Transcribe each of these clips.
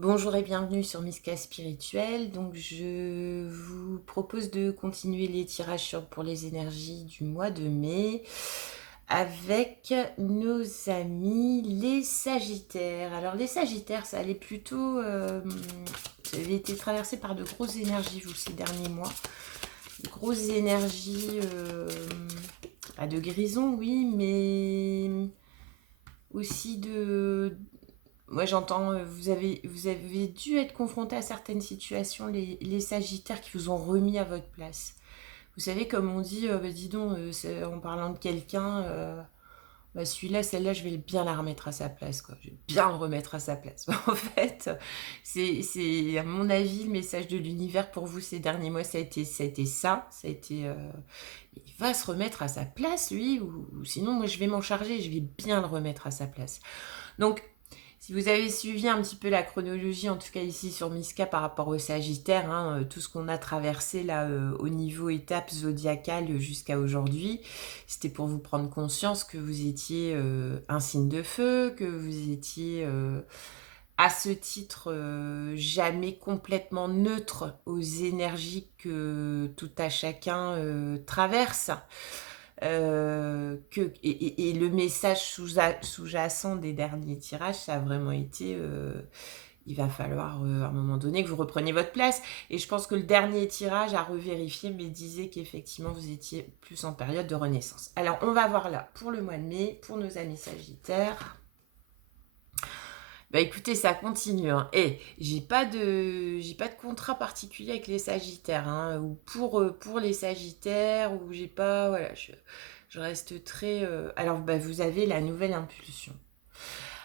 Bonjour et bienvenue sur Miska Spirituel. Donc, je vous propose de continuer les tirages pour les énergies du mois de mai avec nos amis les Sagittaires. Alors, les Sagittaires, ça allait plutôt. Vous avez été traversé par de grosses énergies, vous, ces derniers mois. De grosses énergies, pas de grisons, oui, mais aussi de moi, j'entends, vous avez dû être confronté à certaines situations, les Sagittaires qui vous ont remis à votre place. Vous savez, comme on dit, bah, dis donc, en parlant de quelqu'un, bah, celui-là, celle-là, je vais bien la remettre à sa place, quoi. Je vais bien le remettre à sa place. En fait, à mon avis, le message de l'univers pour vous ces derniers mois, ça a été, il va se remettre à sa place, lui, ou sinon, moi, je vais m'en charger, je vais bien le remettre à sa place. Donc, si vous avez suivi un petit peu la chronologie, en tout cas ici sur Miska par rapport au Sagittaire, hein, tout ce qu'on a traversé là au niveau étape zodiacale jusqu'à aujourd'hui, c'était pour vous prendre conscience que vous étiez un signe de feu, que vous étiez à ce titre jamais complètement neutre aux énergies que tout à chacun traverse. Et le message sous-jacent des derniers tirages, ça a vraiment été il va falloir à un moment donné que vous repreniez votre place. Et je pense que le dernier tirage à revérifier mais disait qu'effectivement vous étiez plus en période de renaissance. Alors on va voir là pour le mois de mai, pour nos amis Sagittaires. Bah écoutez, ça continue, hein. Et j'ai pas de contrat particulier avec les Sagittaires, hein, ou pour les Sagittaires, ou j'ai pas, voilà, je reste très. Alors, bah, vous avez la nouvelle impulsion.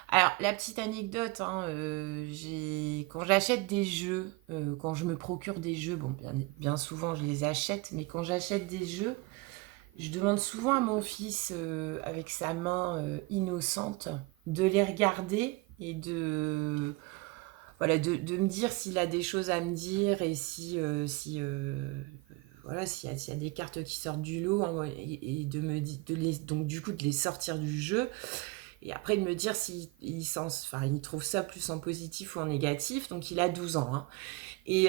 Alors, la petite anecdote, hein, quand j'achète des jeux, quand je me procure des jeux, bon, bien souvent je les achète, mais quand j'achète des jeux, je demande souvent à mon fils, avec sa main innocente, de les regarder et voilà, de me dire s'il a des choses à me dire et voilà, s'il y a des cartes qui sortent du lot, hein, et donc du coup de les sortir du jeu et après de me dire il trouve ça plus en positif ou en négatif. Donc il a 12 ans, hein. Et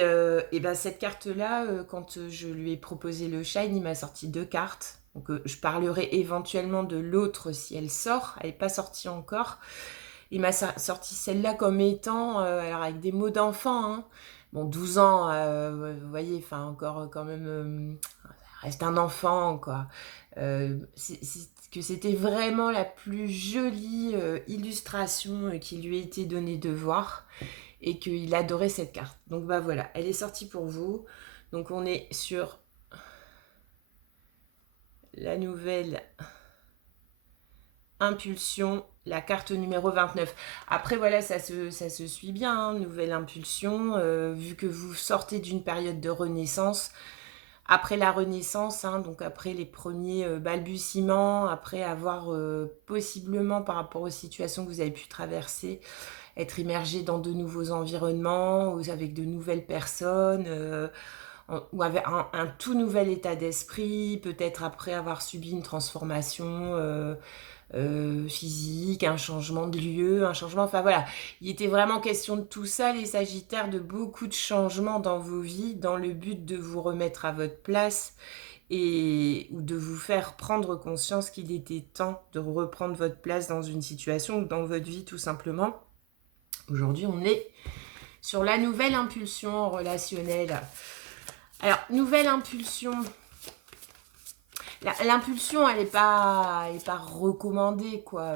ben cette carte-là, quand je lui ai proposé le shine, il m'a sorti deux cartes. Donc je parlerai éventuellement de l'autre si elle sort. Elle n'est pas sortie encore. Il m'a sorti celle-là comme étant, alors avec des mots d'enfant, hein. Bon, 12 ans, vous voyez, enfin encore quand même, reste un enfant, quoi. Que c'était vraiment la plus jolie illustration qui lui a été donnée de voir et qu'il adorait cette carte. Donc bah voilà, elle est sortie pour vous. Donc on est sur la nouvelle impulsion, la carte numéro 29. Après voilà, ça se suit bien, hein, nouvelle impulsion, vu que vous sortez d'une période de renaissance. Après la renaissance, hein, donc après les premiers balbutiements, après avoir possiblement par rapport aux situations que vous avez pu traverser, être immergé dans de nouveaux environnements, ou avec de nouvelles personnes, ou avec un tout nouvel état d'esprit, peut-être après avoir subi une transformation physique, un changement de lieu, un changement, enfin voilà, il était vraiment question de tout ça, les Sagittaires, de beaucoup de changements dans vos vies, dans le but de vous remettre à votre place ou de vous faire prendre conscience qu'il était temps de reprendre votre place dans une situation ou dans votre vie tout simplement. Aujourd'hui, on est sur la nouvelle impulsion relationnelle. Alors, nouvelle impulsion. L'impulsion, elle est pas recommandée, quoi.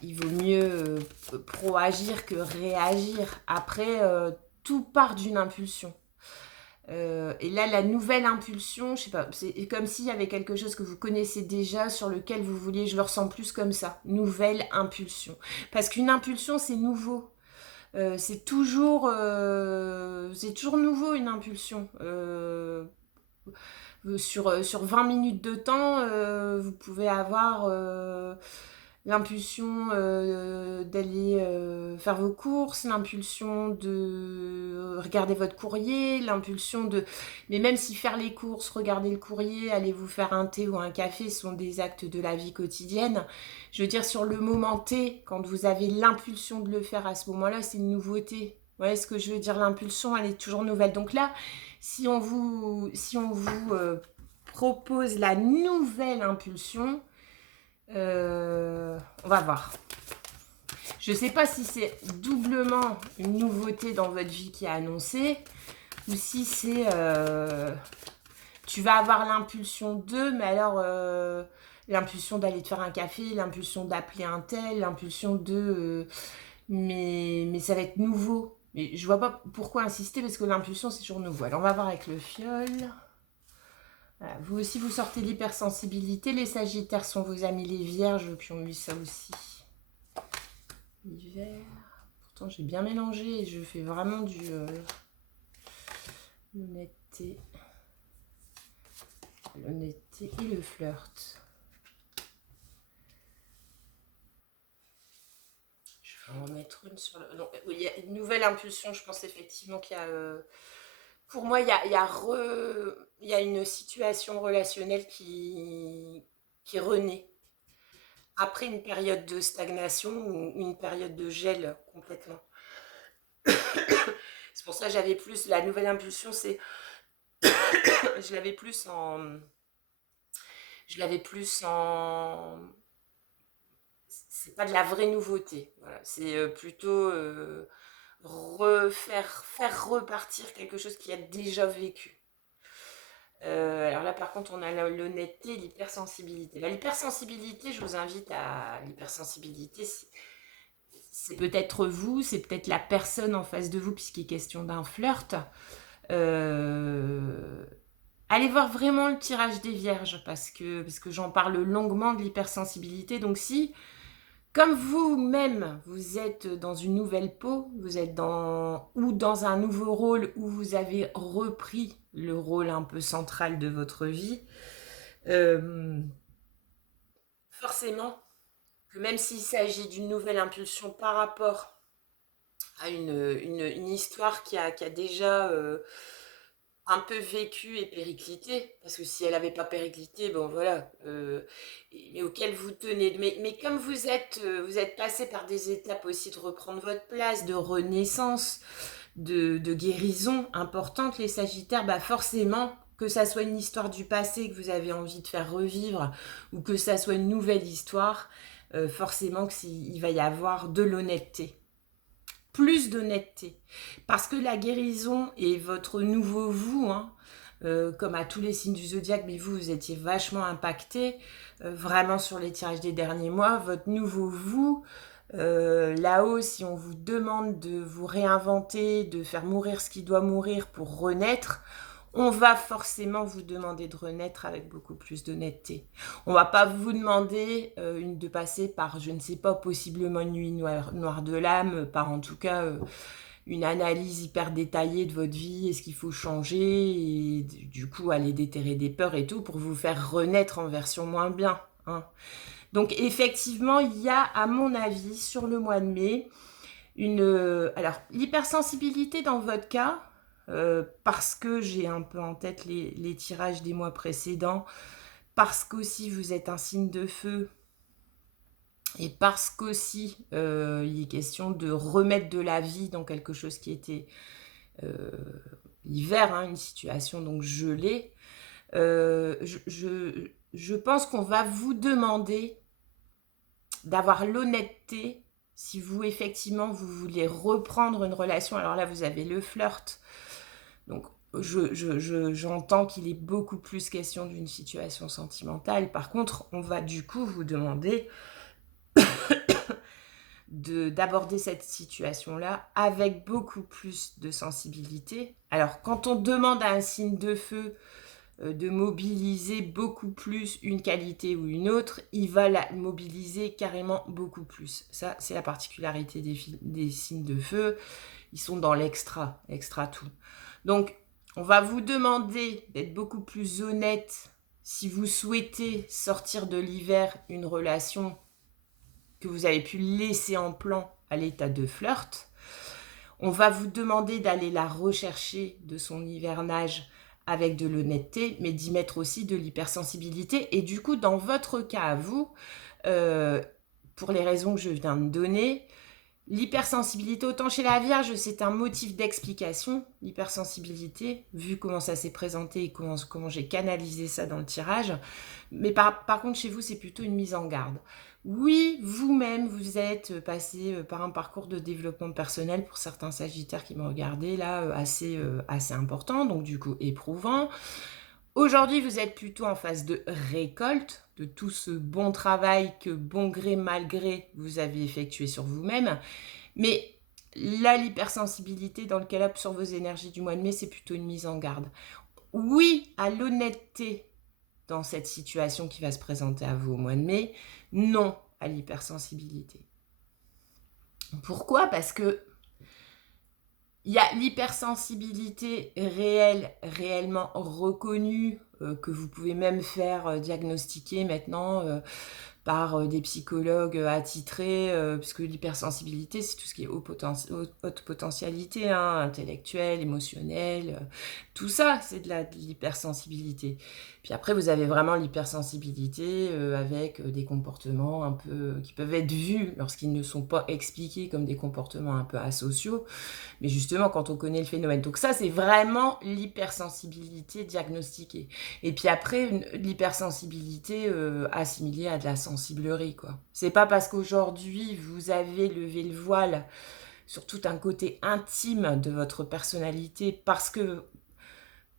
Il vaut mieux proagir que réagir. Après, tout part d'une impulsion. Et là, la nouvelle impulsion, je sais pas, c'est comme s'il y avait quelque chose que vous connaissez déjà sur lequel vous vouliez, je le ressens plus comme ça, nouvelle impulsion. Parce qu'une impulsion, c'est nouveau. C'est toujours nouveau une impulsion. Sur 20 minutes de temps, vous pouvez avoir l'impulsion d'aller faire vos courses, l'impulsion de regarder votre courrier, l'impulsion de... Mais même si faire les courses, regarder le courrier, aller vous faire un thé ou un café sont des actes de la vie quotidienne, je veux dire sur le moment T, quand vous avez l'impulsion de le faire à ce moment-là, c'est une nouveauté. Vous voyez ce que je veux dire? L'impulsion, elle est toujours nouvelle. Donc là, si on vous propose la nouvelle impulsion, on va voir. Je ne sais pas si c'est doublement une nouveauté dans votre vie qui est annoncée ou si c'est tu vas avoir l'impulsion de, mais alors l'impulsion d'aller te faire un café, l'impulsion d'appeler un tel, l'impulsion de mais ça va être nouveau. Mais je vois pas pourquoi insister parce que l'impulsion c'est toujours nouveau. Alors on va voir avec le fiol. Voilà. Vous aussi, vous sortez l'hypersensibilité. Les sagittaires sont vos amis les vierges qui ont eu ça aussi. L'hiver. Pourtant, j'ai bien mélangé et je fais vraiment du l'honnêteté. L'honnêteté et le flirt. Je vais en mettre une sur le... Non, il y a une nouvelle impulsion. Je pense effectivement qu'il y a... Pour moi, il y a une situation relationnelle qui renaît après une période de stagnation ou une période de gel complètement. C'est pour ça que j'avais plus, la nouvelle impulsion, c'est, je l'avais plus en, c'est pas de la vraie nouveauté, voilà. C'est plutôt faire repartir quelque chose qui a déjà vécu. Alors là, par contre, on a l'honnêteté et l'hypersensibilité. L'hypersensibilité, je vous invite à... L'hypersensibilité, c'est peut-être vous, c'est peut-être la personne en face de vous, puisqu'il est question d'un flirt. Allez voir vraiment le tirage des vierges, parce que j'en parle longuement de l'hypersensibilité. Donc si, comme vous-même, vous êtes dans une nouvelle peau, vous êtes dans un nouveau rôle, où vous avez repris le rôle un peu central de votre vie, forcément, que même s'il s'agit d'une nouvelle impulsion par rapport à une histoire qui a déjà un peu vécu et périclité, parce que si elle n'avait pas périclité, bon voilà, mais auquel vous tenez. Mais comme vous êtes passé par des étapes aussi de reprendre votre place, de renaissance, de guérison importante, les Sagittaires, bah forcément, que ça soit une histoire du passé que vous avez envie de faire revivre, ou que ça soit une nouvelle histoire, forcément qu'il va y avoir de l'honnêteté. Plus d'honnêteté. Parce que la guérison est votre nouveau vous, hein, comme à tous les signes du zodiaque, mais vous étiez vachement impacté, vraiment sur les tirages des derniers mois. Votre nouveau vous, là-haut, si on vous demande de vous réinventer, de faire mourir ce qui doit mourir pour renaître, on va forcément vous demander de renaître avec beaucoup plus d'honnêteté. On va pas vous demander de passer par, je ne sais pas, possiblement une nuit noire de l'âme, par en tout cas une analyse hyper détaillée de votre vie, est-ce qu'il faut changer, et du coup aller déterrer des peurs et tout, pour vous faire renaître en version moins bien. Hein. Donc effectivement, il y a, à mon avis, sur le mois de mai, alors, l'hypersensibilité dans votre cas, parce que j'ai un peu en tête les tirages des mois précédents, parce qu'aussi vous êtes un signe de feu, et parce qu'aussi il est question de remettre de la vie dans quelque chose qui était l'hiver, hein, une situation donc gelée, je pense qu'on va vous demander d'avoir l'honnêteté. Si vous, effectivement, vous voulez reprendre une relation, alors là, vous avez le flirt. Donc, j'entends qu'il est beaucoup plus question d'une situation sentimentale. Par contre, on va du coup vous demander d'aborder cette situation-là avec beaucoup plus de sensibilité. Alors, quand on demande à un signe de feu de mobiliser beaucoup plus une qualité ou une autre, il va la mobiliser carrément beaucoup plus. Ça, c'est la particularité des signes de feu. Ils sont dans l'extra tout. Donc, on va vous demander d'être beaucoup plus honnête si vous souhaitez sortir de l'hiver une relation que vous avez pu laisser en plan à l'état de flirt. On va vous demander d'aller la rechercher de son hivernage avec de l'honnêteté, mais d'y mettre aussi de l'hypersensibilité. Et du coup, dans votre cas à vous, pour les raisons que je viens de donner, l'hypersensibilité, autant chez la Vierge, c'est un motif d'explication, l'hypersensibilité, vu comment ça s'est présenté et comment j'ai canalisé ça dans le tirage. Mais par contre, chez vous, c'est plutôt une mise en garde. Oui, vous-même, vous êtes passé par un parcours de développement personnel pour certains sagittaires qui me regardaient, là, assez important, donc du coup éprouvant. Aujourd'hui, vous êtes plutôt en phase de récolte de tout ce bon travail que, bon gré, mal gré, vous avez effectué sur vous-même. Mais l'hypersensibilité dans le calab sur vos énergies du mois de mai, c'est plutôt une mise en garde. Oui, à l'honnêteté dans cette situation qui va se présenter à vous au mois de mai, non à l'hypersensibilité. Pourquoi ? Parce que il y a l'hypersensibilité réelle, réellement reconnue, que vous pouvez même faire diagnostiquer maintenant par des psychologues attitrés, puisque l'hypersensibilité, c'est tout ce qui est haute potentialité, hein, intellectuelle, émotionnelle, tout ça, c'est de l'hypersensibilité. Puis après, vous avez vraiment l'hypersensibilité avec des comportements un peu qui peuvent être vus lorsqu'ils ne sont pas expliqués comme des comportements un peu asociaux, mais justement quand on connaît le phénomène. Donc ça, c'est vraiment l'hypersensibilité diagnostiquée. Et puis après, l'hypersensibilité assimilée à de la sensiblerie, quoi. C'est pas parce qu'aujourd'hui, vous avez levé le voile sur tout un côté intime de votre personnalité, parce que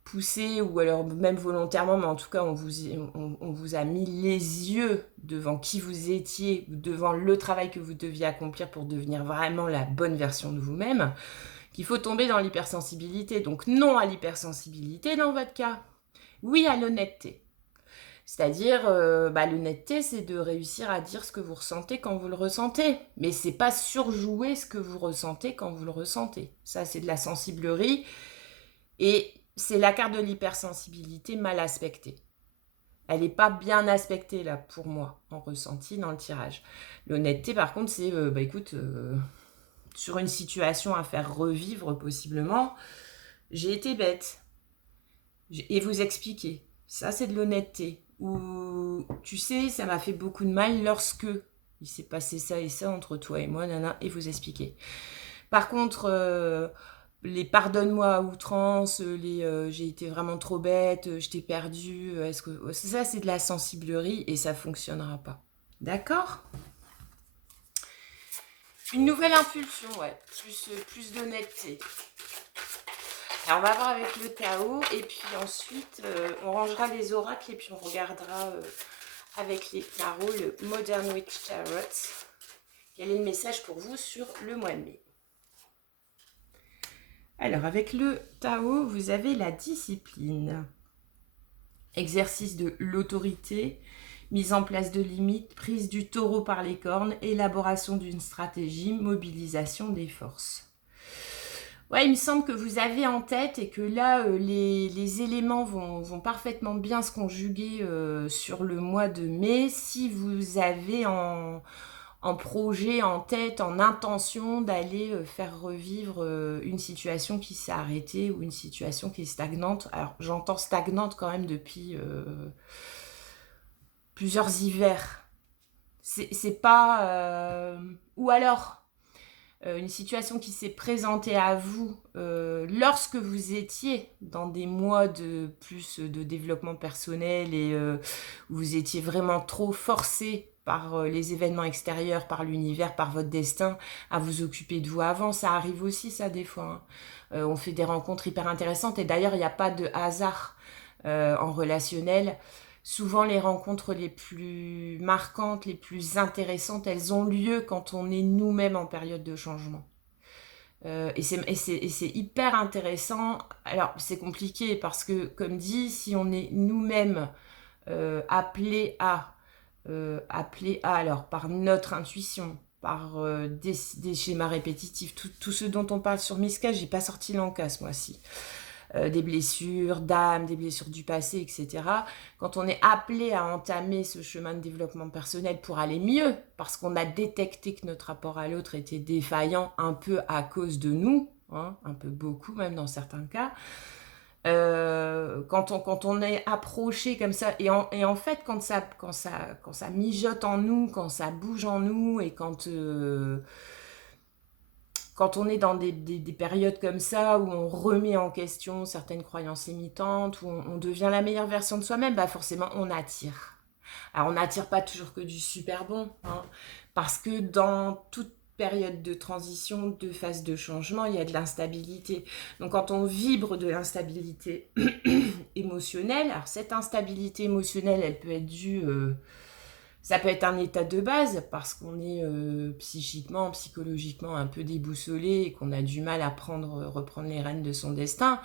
poussé, ou alors même volontairement, mais en tout cas, on vous a mis les yeux devant qui vous étiez, ou devant le travail que vous deviez accomplir pour devenir vraiment la bonne version de vous-même, qu'il faut tomber dans l'hypersensibilité. Donc non à l'hypersensibilité dans votre cas. Oui à l'honnêteté. C'est-à-dire, l'honnêteté, c'est de réussir à dire ce que vous ressentez quand vous le ressentez. Mais c'est pas surjouer ce que vous ressentez quand vous le ressentez. Ça, c'est de la sensiblerie. Et c'est la carte de l'hypersensibilité mal aspectée. Elle n'est pas bien aspectée, là, pour moi, en ressenti dans le tirage. L'honnêteté, par contre, c'est, écoute, sur une situation à faire revivre, possiblement, j'ai été bête. Et vous expliquer. Ça, c'est de l'honnêteté. Ou, tu sais, ça m'a fait beaucoup de mal lorsque il s'est passé ça et ça entre toi et moi, nana, et vous expliquer. Par contre, les pardonne-moi à outrance, j'ai été vraiment trop bête, je t'ai perdu, ça, c'est de la sensiblerie et ça fonctionnera pas. D'accord ? Une nouvelle impulsion, ouais, plus d'honnêteté. Alors on va voir avec le Tao et puis ensuite on rangera les oracles et puis on regardera avec les tarots le Modern Witch Tarot. Quel est le message pour vous sur le mois de mai ? Alors avec le Tao, vous avez la discipline. Exercice de l'autorité, mise en place de limites, prise du taureau par les cornes, élaboration d'une stratégie, mobilisation des forces. Ouais, il me semble que vous avez en tête et que là, les éléments vont parfaitement bien se conjuguer sur le mois de mai. Si vous avez en projet, en tête, en intention d'aller faire revivre une situation qui s'est arrêtée ou une situation qui est stagnante. Alors, j'entends stagnante quand même depuis plusieurs hivers. C'est pas... ou alors... une situation qui s'est présentée à vous lorsque vous étiez dans des mois de plus de développement personnel et où vous étiez vraiment trop forcé par les événements extérieurs, par l'univers, par votre destin, à vous occuper de vous avant. Ça arrive aussi, ça, des fois. Hein. On fait des rencontres hyper intéressantes et d'ailleurs, il n'y a pas de hasard en relationnel. Souvent, les rencontres les plus marquantes, les plus intéressantes, elles ont lieu quand on est nous-mêmes en période de changement. Et c'est hyper intéressant. Alors, c'est compliqué parce que, comme dit, si on est nous-mêmes appelés à, alors par notre intuition, par des schémas répétitifs, tout ce dont on parle sur Miska, j'ai pas sorti l'encas ce mois-ci. des blessures d'âme, des blessures du passé, etc. Quand on est appelé à entamer ce chemin de développement personnel pour aller mieux, parce qu'on a détecté que notre rapport à l'autre était défaillant un peu à cause de nous, hein, un peu beaucoup même dans certains cas, quand on est approché comme ça, et en fait, quand ça mijote en nous, quand ça bouge en nous, et quand on est dans des périodes comme ça, où on remet en question certaines croyances limitantes, où on devient la meilleure version de soi-même, bah forcément, on attire. Alors, on n'attire pas toujours que du super bon, hein, parce que dans toute période de transition, de phase de changement, il y a de l'instabilité. Donc, quand on vibre de l'instabilité émotionnelle, alors cette instabilité émotionnelle, elle peut être due... ça peut être un état de base parce qu'on est psychiquement, psychologiquement un peu déboussolé et qu'on a du mal à reprendre les rênes de son destin.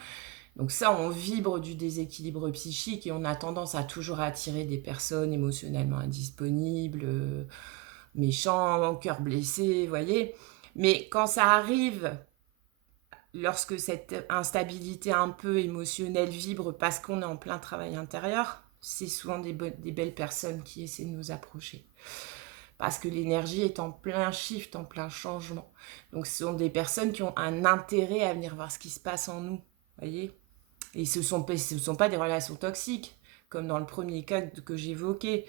Donc ça, on vibre du déséquilibre psychique et on a tendance à toujours attirer des personnes émotionnellement indisponibles, méchants, cœur blessé, vous voyez. Mais quand ça arrive, lorsque cette instabilité un peu émotionnelle vibre parce qu'on est en plein travail intérieur, c'est souvent des belles personnes qui essaient de nous approcher. Parce que l'énergie est en plein shift, en plein changement. Donc ce sont des personnes qui ont un intérêt à venir voir ce qui se passe en nous, voyez. Et ce sont pas des relations toxiques, comme dans le premier cas que j'évoquais,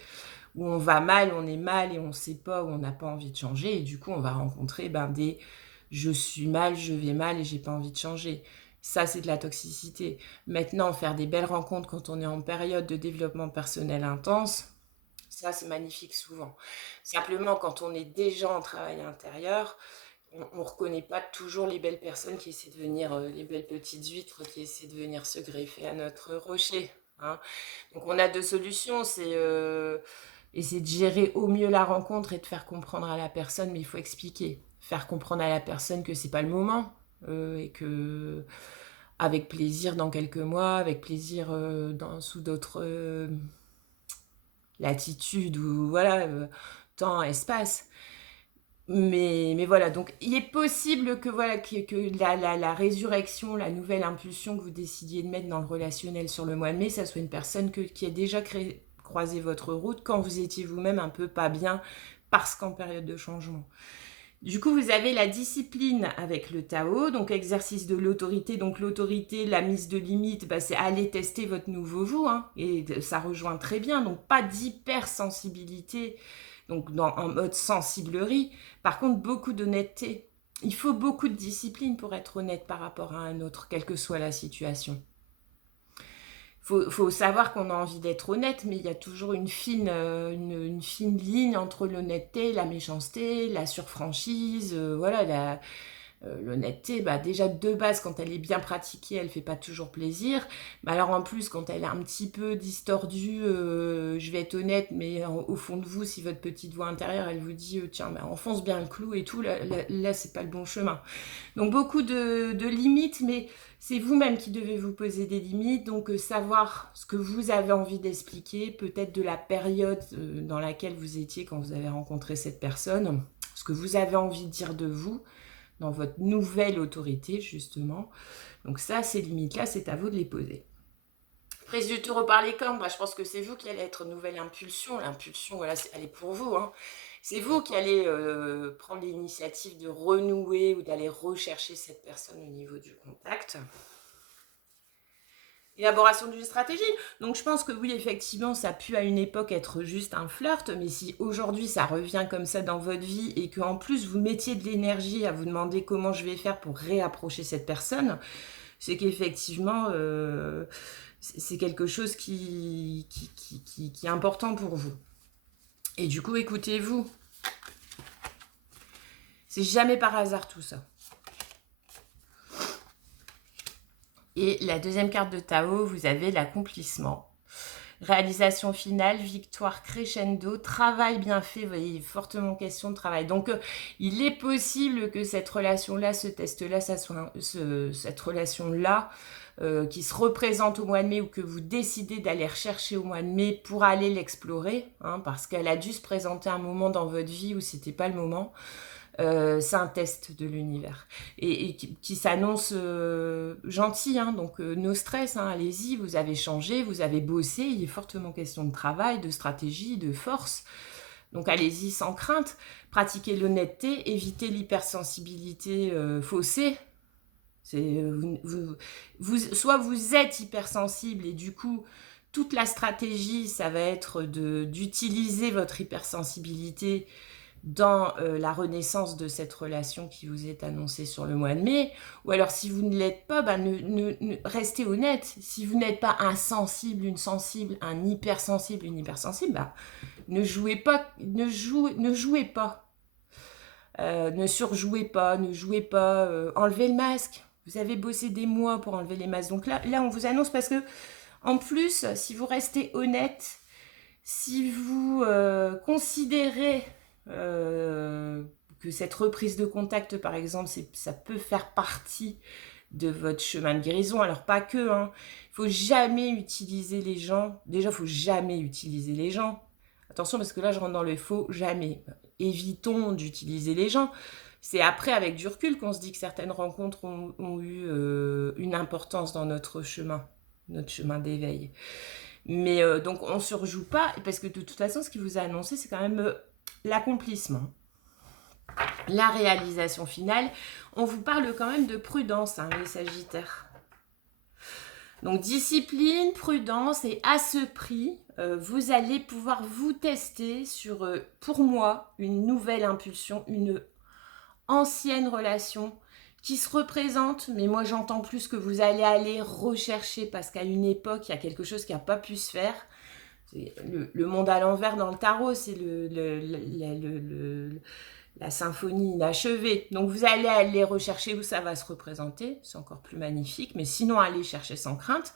où on va mal, on est mal et on ne sait pas, où on n'a pas envie de changer. Et du coup, on va rencontrer des « je suis mal, je vais mal et j'ai pas envie de changer ». Ça, c'est de la toxicité. Maintenant, faire des belles rencontres quand on est en période de développement personnel intense, ça, c'est magnifique souvent. Simplement, quand on est déjà en travail intérieur, on ne reconnaît pas toujours les belles personnes qui essaient de venir, les belles petites huîtres qui essaient de venir se greffer à notre rocher, hein. Donc on a deux solutions, c'est essayer de gérer au mieux la rencontre et de faire comprendre à la personne, mais il faut expliquer. Faire comprendre à la personne que c'est pas le moment, et que avec plaisir dans quelques mois, avec plaisir sous d'autres latitudes, ou voilà, temps, espace. Mais voilà, donc il est possible que, voilà, que la résurrection, la nouvelle impulsion que vous décidiez de mettre dans le relationnel sur le mois de mai, ça soit une personne qui a déjà croisé votre route quand vous étiez vous-même un peu pas bien, parce qu'en période de changement. Du coup, vous avez la discipline avec le Tao, donc exercice de l'autorité. Donc l'autorité, la mise de limite, bah, c'est aller tester votre nouveau vous, hein, et ça rejoint très bien. Donc pas d'hypersensibilité, donc en mode sensiblerie. Par contre, beaucoup d'honnêteté. Il faut beaucoup de discipline pour être honnête par rapport à un autre, quelle que soit la situation. Faut savoir qu'on a envie d'être honnête, mais il y a toujours une fine ligne entre l'honnêteté, la méchanceté, la surfranchise, voilà, l'honnêteté, bah, déjà de base, quand elle est bien pratiquée, elle ne fait pas toujours plaisir. Mais alors en plus, quand elle est un petit peu distordue, je vais être honnête, mais au fond de vous, si votre petite voix intérieure, elle vous dit tiens, bah, enfonce bien le clou et tout, là c'est pas le bon chemin. Donc beaucoup de limites, mais c'est vous-même qui devez vous poser des limites. Donc savoir ce que vous avez envie d'expliquer, peut-être de la période dans laquelle vous étiez quand vous avez rencontré cette personne, ce que vous avez envie de dire de vous, dans votre nouvelle autorité, justement. Donc ça, ces limites-là, c'est à vous de les poser. Prise du taureau par les cornes, bah, je pense que c'est vous qui allez être nouvelle impulsion. L'impulsion, voilà, elle est pour vous, hein. C'est vous qui allez prendre l'initiative de renouer ou d'aller rechercher cette personne au niveau du contact. Élaboration d'une stratégie. Donc je pense que oui, effectivement, ça a pu à une époque être juste un flirt, mais si aujourd'hui ça revient comme ça dans votre vie et qu'en plus vous mettiez de l'énergie à vous demander comment je vais faire pour réapprocher cette personne, c'est qu'effectivement c'est quelque chose qui est important pour vous. Et du coup, écoutez-vous. C'est jamais par hasard tout ça. Et la deuxième carte de Tao, vous avez l'accomplissement. Réalisation finale, victoire crescendo, travail bien fait, vous voyez, fortement question de travail. Donc, il est possible que cette relation-là, ce test-là, ça soit cette relation-là qui se représente au mois de mai ou que vous décidez d'aller rechercher au mois de mai pour aller l'explorer, hein, parce qu'elle a dû se présenter un moment dans votre vie où c'était pas le moment. c'est un test de l'univers et qui s'annonce gentil, hein, donc no stress, hein, allez-y, vous avez changé, vous avez bossé, il est fortement question de travail, de stratégie, de force, donc allez-y sans crainte, pratiquez l'honnêteté, évitez l'hypersensibilité faussée. Soit vous êtes hypersensible et du coup toute la stratégie ça va être d'utiliser votre hypersensibilité dans la renaissance de cette relation qui vous est annoncée sur le mois de mai, ou alors si vous ne l'êtes pas, restez honnête. Si vous n'êtes pas un sensible, une sensible, un hypersensible, une hypersensible, ne jouez pas, ne jouez pas. Ne surjouez pas, ne jouez pas, enlevez le masque. Vous avez bossé des mois pour enlever les masques. Donc là, on vous annonce parce que, en plus, si vous restez honnête, si vous considérez que cette reprise de contact, par exemple, ça peut faire partie de votre chemin de guérison. Alors, pas que, hein. Il faut jamais utiliser les gens. Déjà, il faut jamais utiliser les gens. Attention, parce que là, je rentre dans le faux, jamais. Évitons d'utiliser les gens. C'est après, avec du recul, qu'on se dit que certaines rencontres ont eu une importance dans notre chemin d'éveil. Mais donc, on ne surjoue pas, parce que de toute façon, ce qui vous a annoncé, c'est quand même l'accomplissement. La réalisation finale. On vous parle quand même de prudence, hein, les Sagittaires. Donc, discipline, prudence, et à ce prix, vous allez pouvoir vous tester sur, pour moi, une nouvelle impulsion, une ancienne relation qui se représente, mais moi j'entends plus que vous allez aller rechercher parce qu'à une époque, il y a quelque chose qui n'a pas pu se faire. Le monde à l'envers dans le tarot, c'est la symphonie inachevée. Donc vous allez aller rechercher où ça va se représenter, c'est encore plus magnifique, mais sinon allez chercher sans crainte.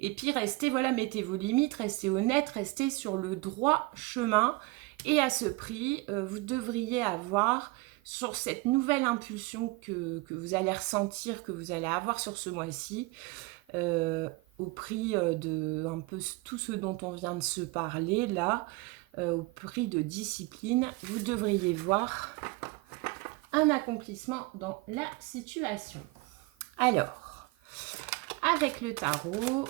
Et puis restez, voilà, mettez vos limites, restez honnête, restez sur le droit chemin. Et à ce prix, vous devriez avoir, sur cette nouvelle impulsion que vous allez ressentir, que vous allez avoir sur ce mois-ci, au prix de un peu tout ce dont on vient de se parler là, au prix de discipline, vous devriez voir un accomplissement dans la situation. Alors, avec le tarot,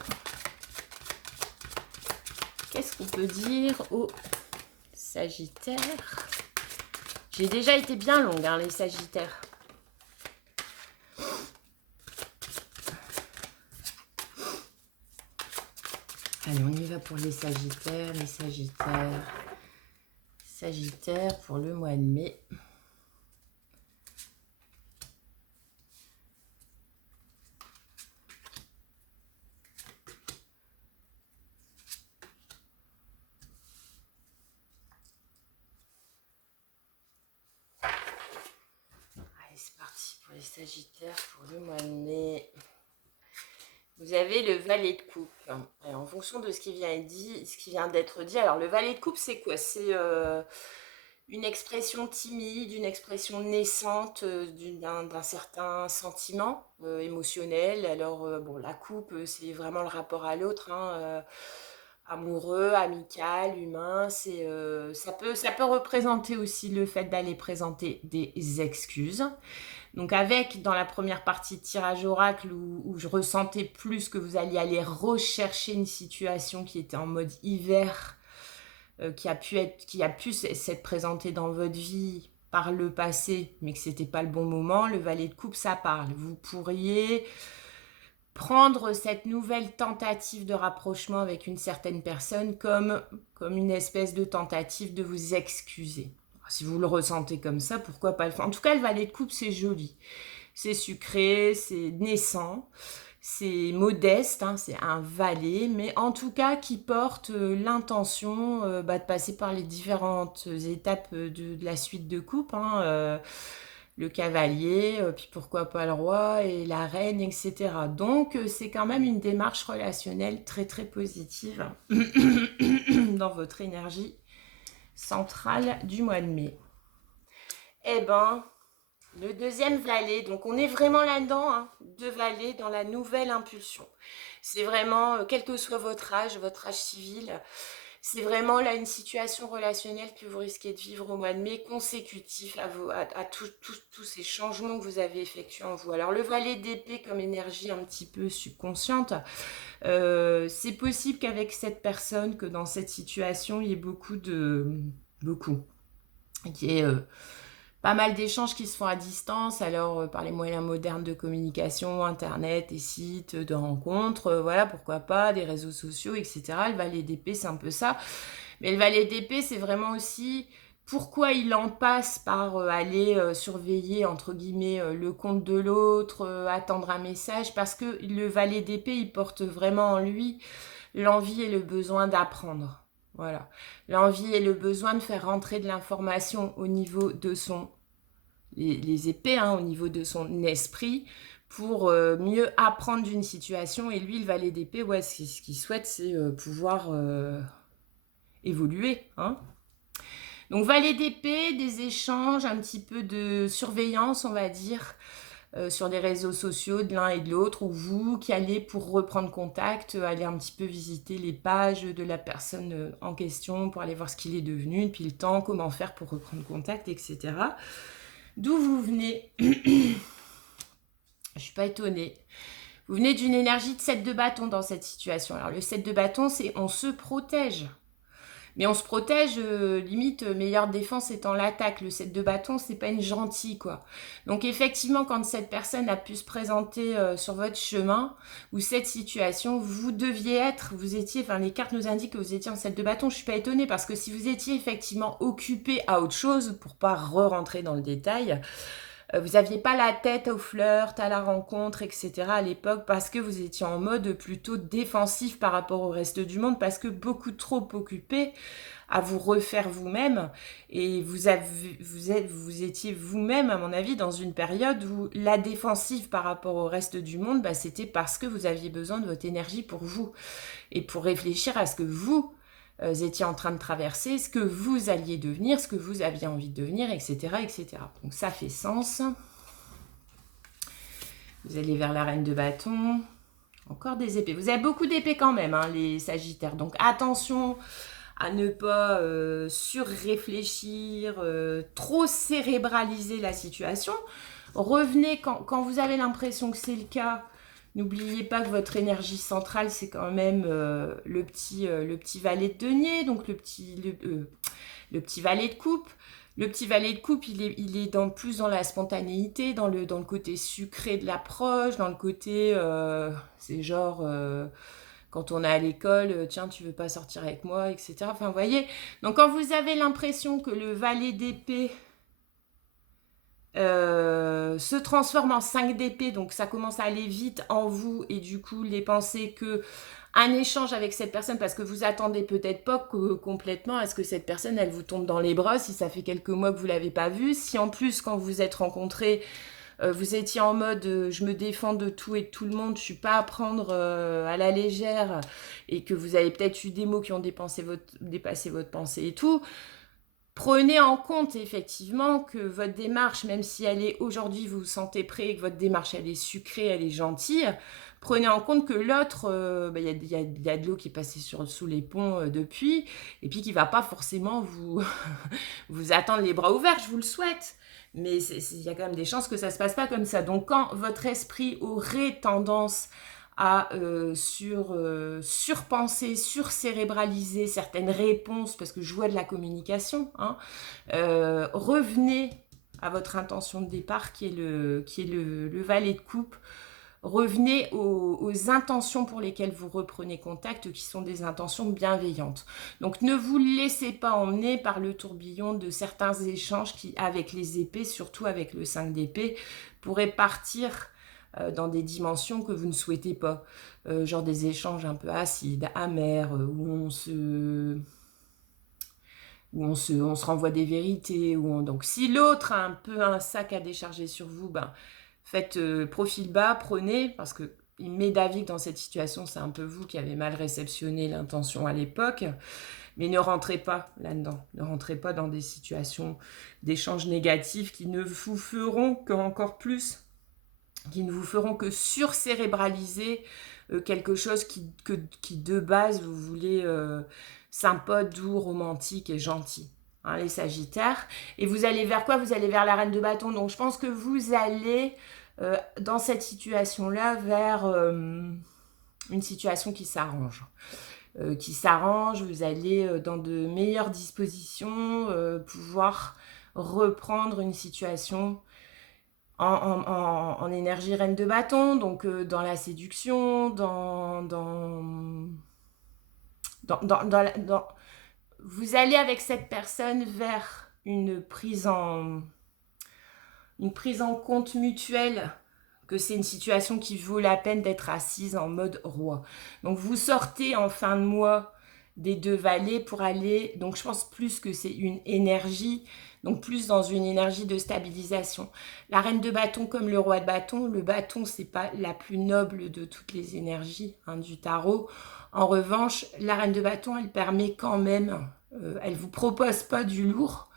qu'est-ce qu'on peut dire aux Sagittaires? J'ai déjà été bien longue, hein, les Sagittaires. Allez, on y va pour les Sagittaires, Sagittaires pour le mois de mai. Allez, c'est parti pour les Sagittaires pour le mois de mai. Vous avez le valet de coupe. Et en fonction de ce qui vient d'être dit, alors le valet de coupe, c'est quoi? C'est une expression timide, une expression naissante d'un certain sentiment émotionnel. Alors, bon, la coupe, c'est vraiment le rapport à l'autre, hein, amoureux, amical, humain. Ça peut représenter aussi le fait d'aller présenter des excuses. Donc avec, dans la première partie de tirage oracle, où je ressentais plus que vous alliez aller rechercher une situation qui était en mode hiver, qui a pu s'être présentée dans votre vie par le passé, mais que c'était pas le bon moment, le valet de coupe, ça parle. Vous pourriez prendre cette nouvelle tentative de rapprochement avec une certaine personne comme une espèce de tentative de vous excuser. Si vous le ressentez comme ça, pourquoi pas le faire? En tout cas, le valet de coupe, c'est joli. C'est sucré, c'est naissant, c'est modeste, hein, c'est un valet, mais en tout cas qui porte l'intention de passer par les différentes étapes de la suite de coupe, hein, le cavalier, puis pourquoi pas le roi et la reine, etc. Donc c'est quand même une démarche relationnelle très très positive dans votre énergie centrale du mois de mai. Eh ben, le deuxième valet, donc on est vraiment là-dedans, hein, deux valets dans la nouvelle impulsion. C'est vraiment, quel que soit votre âge civil, C'est vraiment là une situation relationnelle que vous risquez de vivre au mois de mai, consécutif à tous ces changements que vous avez effectués en vous. Alors le valet d'épée comme énergie un petit peu subconsciente, c'est possible qu'avec cette personne, que dans cette situation, il y ait qu'il y ait pas mal d'échanges qui se font à distance, alors par les moyens modernes de communication, internet, et sites de rencontres, voilà, pourquoi pas, des réseaux sociaux, etc. Le valet d'épée, c'est un peu ça. Mais le valet d'épée, c'est vraiment aussi pourquoi il en passe par aller surveiller, entre guillemets, le compte de l'autre, attendre un message, parce que le valet d'épée, il porte vraiment en lui l'envie et le besoin d'apprendre. Voilà. L'envie et le besoin de faire rentrer de l'information au niveau de les épées, hein, au niveau de son esprit, pour mieux apprendre d'une situation. Et lui, le valet d'épée, ouais, ce qu'il souhaite, c'est pouvoir évoluer. Hein. Donc, valet d'épée, des échanges, un petit peu de surveillance, on va dire, sur les réseaux sociaux de l'un et de l'autre, ou vous qui allez pour reprendre contact, aller un petit peu visiter les pages de la personne en question pour aller voir ce qu'il est devenu depuis le temps, comment faire pour reprendre contact, etc. D'où vous venez? Je suis pas étonnée. Vous venez d'une énergie de 7 de bâton dans cette situation. Alors le 7 de bâton, c'est on se protège. Mais on se protège, limite, meilleure défense étant l'attaque. Le 7 de bâton, c'est pas une gentille, quoi. Donc effectivement, quand cette personne a pu se présenter sur votre chemin, ou cette situation, vous étiez, enfin les cartes nous indiquent que vous étiez en 7 de bâton, je suis pas étonnée, parce que si vous étiez effectivement occupé à autre chose, pour pas re-rentrer dans le détail, vous n'aviez pas la tête au flirt, à la rencontre, etc. à l'époque, parce que vous étiez en mode plutôt défensif par rapport au reste du monde, parce que beaucoup trop occupé à vous refaire vous-même. Et vous étiez vous-même, à mon avis, dans une période où la défensive par rapport au reste du monde, bah, c'était parce que vous aviez besoin de votre énergie pour vous. Et pour réfléchir à ce que vous étiez en train de traverser, ce que vous alliez devenir, ce que vous aviez envie de devenir, etc. etc. Donc ça fait sens. Vous allez vers la reine de bâton. Encore des épées. Vous avez beaucoup d'épées quand même, hein, les sagittaires. Donc attention à ne pas surréfléchir, trop cérébraliser la situation. Revenez quand vous avez l'impression que c'est le cas. N'oubliez pas que votre énergie centrale, c'est quand même le petit valet de denier, donc le petit valet de coupe. Le petit valet de coupe, il est plus dans la spontanéité, dans le côté sucré de l'approche, dans le côté, c'est genre, quand on est à l'école, tiens, tu veux pas sortir avec moi, etc. Enfin, vous voyez. Donc, quand vous avez l'impression que le valet d'épée se transforme en 5 d'épée, donc ça commence à aller vite en vous, et du coup, les pensées que un échange avec cette personne, parce que vous attendez peut-être pas complètement à ce que cette personne, elle vous tombe dans les bras, si ça fait quelques mois que vous l'avez pas vue, si en plus, quand vous êtes rencontrés, vous étiez en mode je me défends de tout et de tout le monde, je suis pas à prendre à la légère, et que vous avez peut-être eu des mots qui ont dépassé votre pensée et tout, prenez en compte effectivement que votre démarche, même si elle est aujourd'hui, vous vous sentez prêt, et que votre démarche, elle est sucrée, elle est gentille, prenez en compte que l'autre, y a de l'eau qui est passée sous les ponts depuis, et puis qui va pas forcément vous attendre les bras ouverts, je vous le souhaite. Mais il y a quand même des chances que ça se passe pas comme ça. Donc quand votre esprit aurait tendance à surpenser, surcérébraliser certaines réponses, parce que je vois de la communication, hein, revenez à votre intention de départ qui est le valet de coupe. Revenez aux intentions pour lesquelles vous reprenez contact, qui sont des intentions bienveillantes. Donc ne vous laissez pas emmener par le tourbillon de certains échanges qui, avec les épées, surtout avec le 5 d'épée, pourraient partir dans des dimensions que vous ne souhaitez pas. Genre des échanges un peu acides, amers, où on se renvoie des vérités. Donc si l'autre a un peu un sac à décharger sur vous, ben, faites profil bas, prenez, parce que il m'est d'avis que dans cette situation, c'est un peu vous qui avez mal réceptionné l'intention à l'époque, mais ne rentrez pas là-dedans. Ne rentrez pas dans des situations d'échanges négatifs qui ne vous feront qu'encore plus, qui ne vous feront que surcérébraliser quelque chose qui de base, vous voulez sympa, doux, romantique et gentil, hein, les Sagittaires. Et vous allez vers quoi? Vous allez vers la reine de bâton. Donc je pense que vous allez dans cette situation-là vers une situation qui s'arrange. Vous allez dans de meilleures dispositions pouvoir reprendre une situation en énergie reine de bâton, donc dans la séduction, vous allez avec cette personne vers une prise en compte mutuelle, que c'est une situation qui vaut la peine d'être assise en mode roi. Donc vous sortez en fin de mois des 2 vallées pour aller, donc je pense plus que c'est une énergie, donc plus dans une énergie de stabilisation. La reine de bâton comme le roi de bâton, le bâton c'est pas la plus noble de toutes les énergies du tarot. En revanche, la reine de bâton, elle permet quand même, elle vous propose pas du lourd.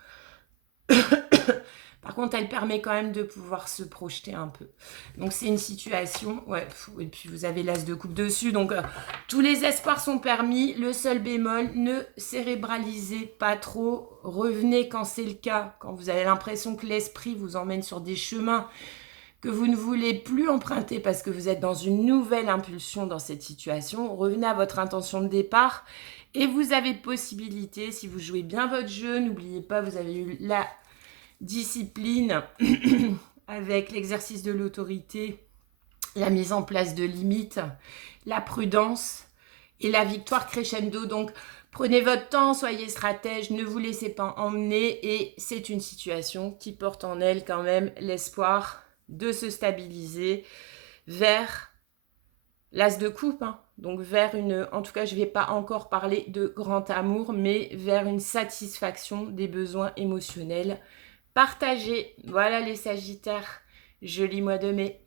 Par contre, elle permet quand même de pouvoir se projeter un peu. Donc, c'est une situation... Ouais, et puis vous avez l'as de coupe dessus. Donc, tous les espoirs sont permis. Le seul bémol, ne cérébralisez pas trop. Revenez quand c'est le cas. Quand vous avez l'impression que l'esprit vous emmène sur des chemins que vous ne voulez plus emprunter parce que vous êtes dans une nouvelle impulsion dans cette situation. Revenez à votre intention de départ. Et vous avez possibilité, si vous jouez bien votre jeu, n'oubliez pas, vous avez eu la discipline avec l'exercice de l'autorité, la mise en place de limites, la prudence et la victoire crescendo. Donc prenez votre temps, soyez stratège, ne vous laissez pas emmener, et c'est une situation qui porte en elle quand même l'espoir de se stabiliser vers l'as de coupe, donc vers en tout cas je ne vais pas encore parler de grand amour, mais vers une satisfaction des besoins émotionnels partagés. Voilà les Sagittaires, joli mois de mai.